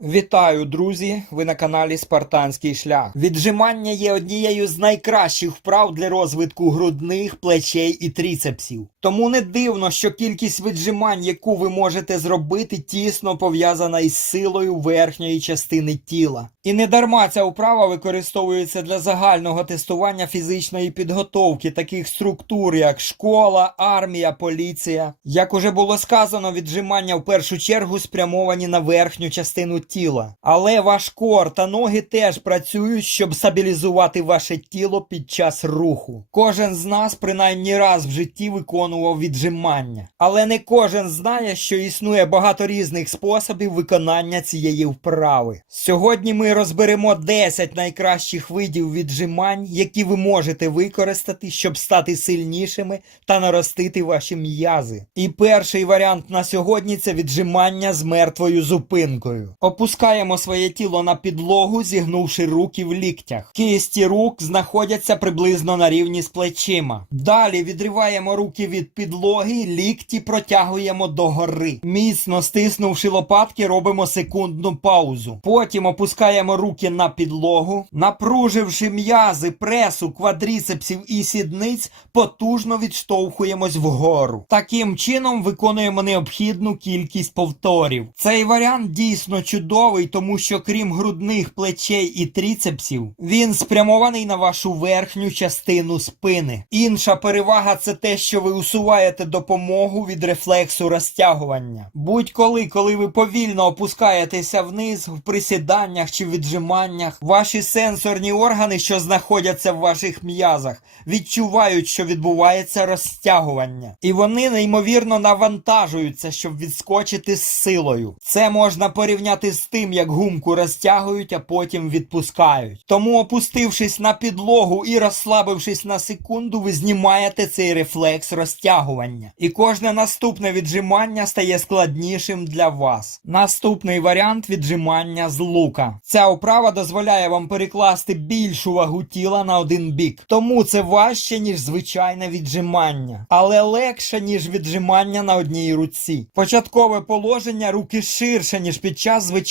Вітаю, друзі! Ви на каналі Спартанський шлях. Віджимання є однією з найкращих вправ для розвитку грудних, плечей і тріцепсів. Тому не дивно, що кількість віджимань, яку ви можете зробити, тісно пов'язана із силою верхньої частини тіла. І не дарма ця вправа використовується для загального тестування фізичної підготовки таких структур, як школа, армія, поліція. Як уже було сказано, віджимання в першу чергу спрямовані на верхню частину тіла. Але ваш кор та ноги теж працюють, щоб стабілізувати ваше тіло під час руху. Кожен з нас принаймні раз в житті виконував віджимання. Але не кожен знає, що існує багато різних способів виконання цієї вправи. Сьогодні ми розберемо 10 найкращих видів віджимань, які ви можете використати, щоб стати сильнішими та наростити ваші м'язи. І перший варіант на сьогодні це віджимання з мертвою зупинкою. Опускаємо своє тіло на підлогу, зігнувши руки в ліктях. Кисті рук знаходяться приблизно на рівні з плечима. Далі відриваємо руки від підлоги, лікті протягуємо догори. Міцно стиснувши лопатки, робимо секундну паузу. Потім опускаємо руки на підлогу, напруживши м'язи, пресу, квадріцепсів і сідниць, потужно відштовхуємось вгору. Таким чином виконуємо необхідну кількість повторів. Цей варіант дійсно чудовий, тому що крім грудних плечей і тріцепсів, він спрямований на вашу верхню частину спини. Інша перевага це те, що ви усуваєте допомогу від рефлексу розтягування. Будь-коли, коли ви повільно опускаєтеся вниз в присіданнях чи віджиманнях, ваші сенсорні органи, що знаходяться в ваших м'язах, відчувають, що відбувається розтягування, і вони неймовірно навантажуються, щоб відскочити з силою. Це можна порівняти з тим, як гумку розтягують, а потім відпускають. Тому, опустившись на підлогу і розслабившись на секунду, ви знімаєте цей рефлекс розтягування. І кожне наступне віджимання стає складнішим для вас. Наступний варіант віджимання з лука. Ця вправа дозволяє вам перекласти більшу вагу тіла на один бік. Тому це важче, ніж звичайне віджимання, але легше, ніж віджимання на одній руці. Початкове положення руки ширше, ніж під час звичайного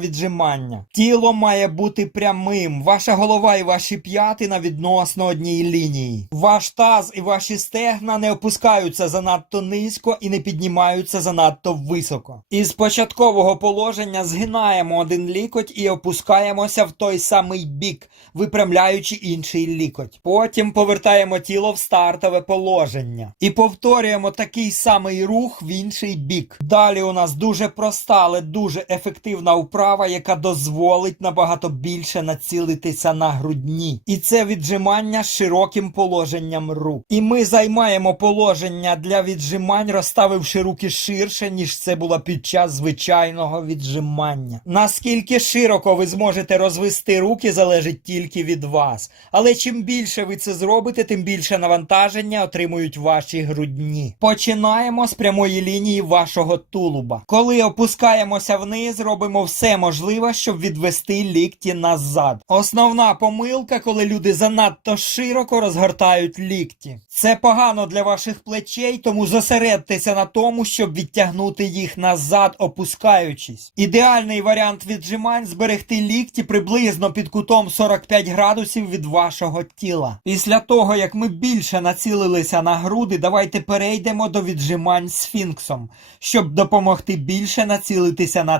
віджимання. Тіло має бути прямим, ваша голова і ваші п'яти на відносно одній лінії. Ваш таз і ваші стегна не опускаються занадто низько і не піднімаються занадто високо. Із початкового положення згинаємо один лікоть і опускаємося в той самий бік, випрямляючи інший лікоть. Потім повертаємо тіло в стартове положення і повторюємо такий самий рух в інший бік. Далі у нас дуже проста, але дуже ефективна вправа, яка дозволить набагато більше націлитися на грудні. І це віджимання з широким положенням рук. І ми займаємо положення для віджимань, розставивши руки ширше, ніж це було під час звичайного віджимання. Наскільки широко ви зможете розвести руки, залежить тільки від вас. Але чим більше ви це зробите, тим більше навантаження отримують ваші грудні. Починаємо з прямої лінії вашого тулуба. Коли опускаємося вниз, робимо все можливе, щоб відвести лікті назад. Основна помилка, коли люди занадто широко розгортають лікті. Це погано для ваших плечей, тому зосередьтеся на тому, щоб відтягнути їх назад, опускаючись. Ідеальний варіант віджимань зберегти лікті приблизно під кутом 45 градусів від вашого тіла. Після того, як ми більше націлилися на груди, давайте перейдемо до віджимань сфінксом, щоб допомогти більше націлитися на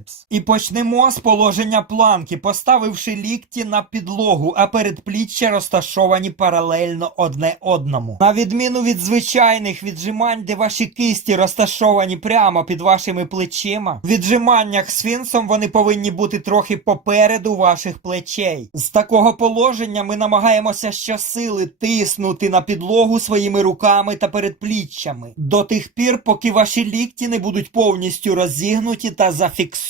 тріцепс. І почнемо з положення планки, поставивши лікті на підлогу, а передпліччя розташовані паралельно одне одному. На відміну від звичайних віджимань, де ваші кисті розташовані прямо під вашими плечима, в віджиманнях сфінксом вони повинні бути трохи попереду ваших плечей. З такого положення ми намагаємося щосили тиснути на підлогу своїми руками та передпліччями до тих пір, поки ваші лікті не будуть повністю розігнуті та зафіксовані.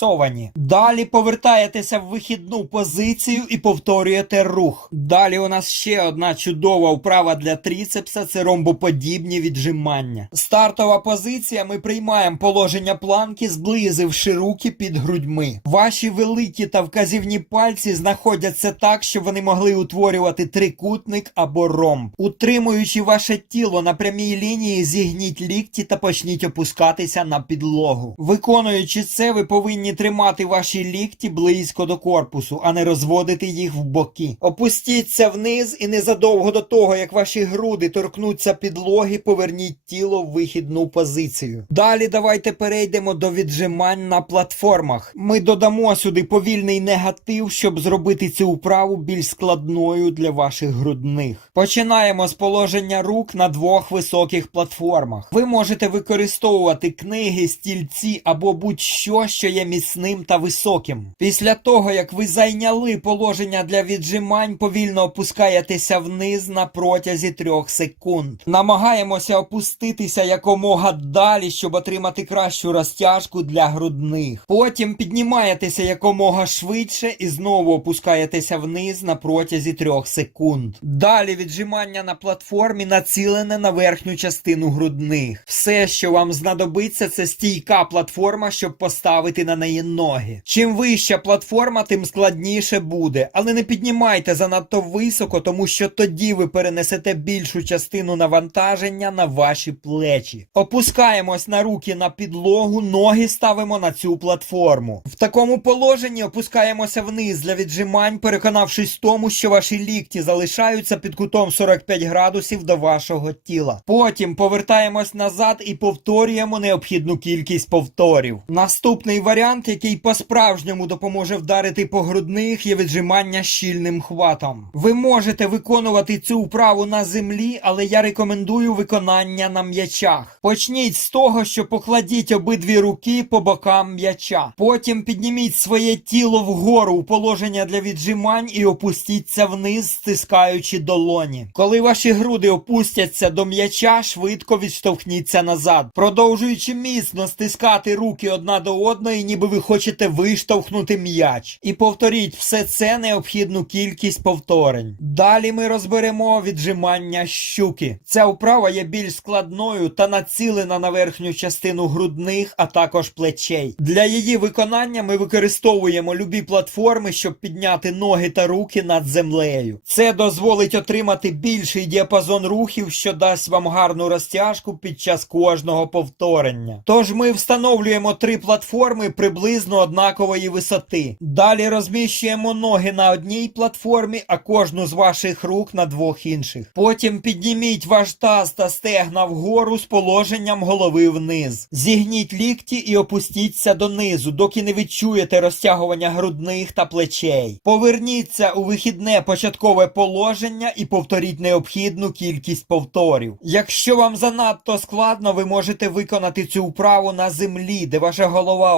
Далі повертаєтеся в вихідну позицію і повторюєте рух. Далі у нас ще одна чудова вправа для тріцепса це ромбоподібні віджимання. Стартова позиція. Ми приймаємо положення планки, зблизивши руки під грудьми. Ваші великі та вказівні пальці знаходяться так, щоб вони могли утворювати трикутник або ромб. Утримуючи ваше тіло на прямій лінії, зігніть лікті та почніть опускатися на підлогу. Виконуючи це, ви повинні повинні тримати ваші лікті близько до корпусу, а не розводити їх в боки. Опустіться вниз і незадовго до того, як ваші груди торкнуться підлоги, поверніть тіло в вихідну позицію. Далі давайте перейдемо до віджимань на платформах. Ми додамо сюди повільний негатив, щоб зробити цю вправу більш складною для ваших грудних. Починаємо з положення рук на двох високих платформах. Ви можете використовувати книги, стільці або будь-що, що є міцним та високим. Після того, як ви зайняли положення для віджимань, повільно опускаєтеся вниз на протязі трьох секунд. Намагаємося опуститися якомога далі, щоб отримати кращу розтяжку для грудних. Потім піднімаєтеся якомога швидше і знову опускаєтеся вниз на протязі трьох секунд. Далі віджимання на платформі націлене на верхню частину грудних. Все, що вам знадобиться, це стійка платформа, щоб поставити на неї ноги. Чим вища платформа, тим складніше буде, але не піднімайте занадто високо, тому що тоді ви перенесете більшу частину навантаження на ваші плечі. Опускаємось на руки на підлогу, ноги ставимо на цю платформу. В такому положенні опускаємося вниз для віджимань, переконавшись в тому, що ваші лікті залишаються під кутом 45 градусів до вашого тіла. Потім повертаємось назад і повторюємо необхідну кількість повторів. Наступний варіант, який по-справжньому допоможе вдарити по грудних, є віджимання щільним хватом. Ви можете виконувати цю вправу на землі, але я рекомендую виконання на м'ячах. Почніть з того, що покладіть обидві руки по бокам м'яча. Потім підніміть своє тіло вгору у положення для віджимань і опустіться вниз, стискаючи долоні. Коли ваші груди опустяться до м'яча, швидко відштовхніться назад, продовжуючи міцно стискати руки одна до одної, ніби ви хочете виштовхнути м'яч. І повторіть все це необхідну кількість повторень. Далі ми розберемо віджимання щуки. Ця вправа є більш складною та націлена на верхню частину грудних, а також плечей. Для її виконання ми використовуємо любі платформи, щоб підняти ноги та руки над землею. Це дозволить отримати більший діапазон рухів, що дасть вам гарну розтяжку під час кожного повторення. Тож ми встановлюємо три платформи приблизно однакової висоти. Далі розміщуємо ноги на одній платформі, а кожну з ваших рук на двох інших. Потім підніміть ваш таз та стегна вгору з положенням голови вниз. Зігніть лікті і опустіться донизу, доки не відчуєте розтягування грудних та плечей. Поверніться у вихідне початкове положення і повторіть необхідну кількість повторів. Якщо вам занадто складно, ви можете виконати цю вправу на землі, де ваша голова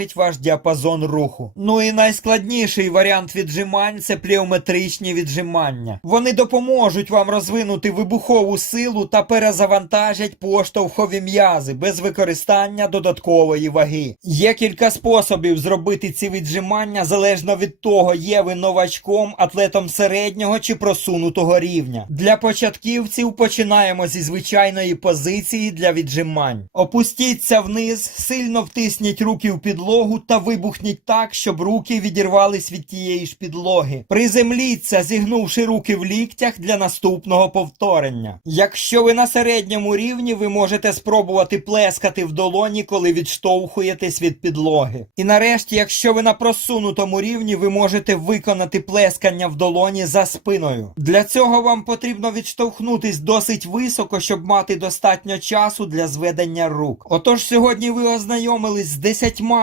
обмежить ваш діапазон руху. Ну і найскладніший варіант віджимань це пліометричні віджимання. Вони допоможуть вам розвинути вибухову силу та перезавантажать поштовхові м'язи без використання додаткової ваги. Є кілька способів зробити ці віджимання залежно від того, є ви новачком, атлетом середнього чи просунутого рівня. Для початківців починаємо зі звичайної позиції для віджимань. Опустіться вниз, сильно втисніть руки в підлогу та вибухніть так, щоб руки відірвались від тієї ж підлоги. Приземліться, зігнувши руки в ліктях для наступного повторення. Якщо ви на середньому рівні, ви можете спробувати плескати в долоні, коли відштовхуєтесь від підлоги. І нарешті, якщо ви на просунутому рівні, ви можете виконати плескання в долоні за спиною. Для цього вам потрібно відштовхнутись досить високо, щоб мати достатньо часу для зведення рук. Отож, сьогодні ви ознайомились з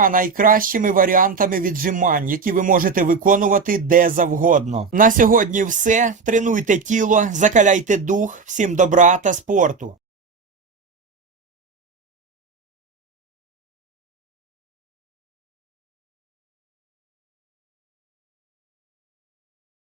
найкращими варіантами віджимань, які ви можете виконувати де завгодно. На сьогодні все. Тренуйте тіло, закаляйте дух, всім добра та спорту.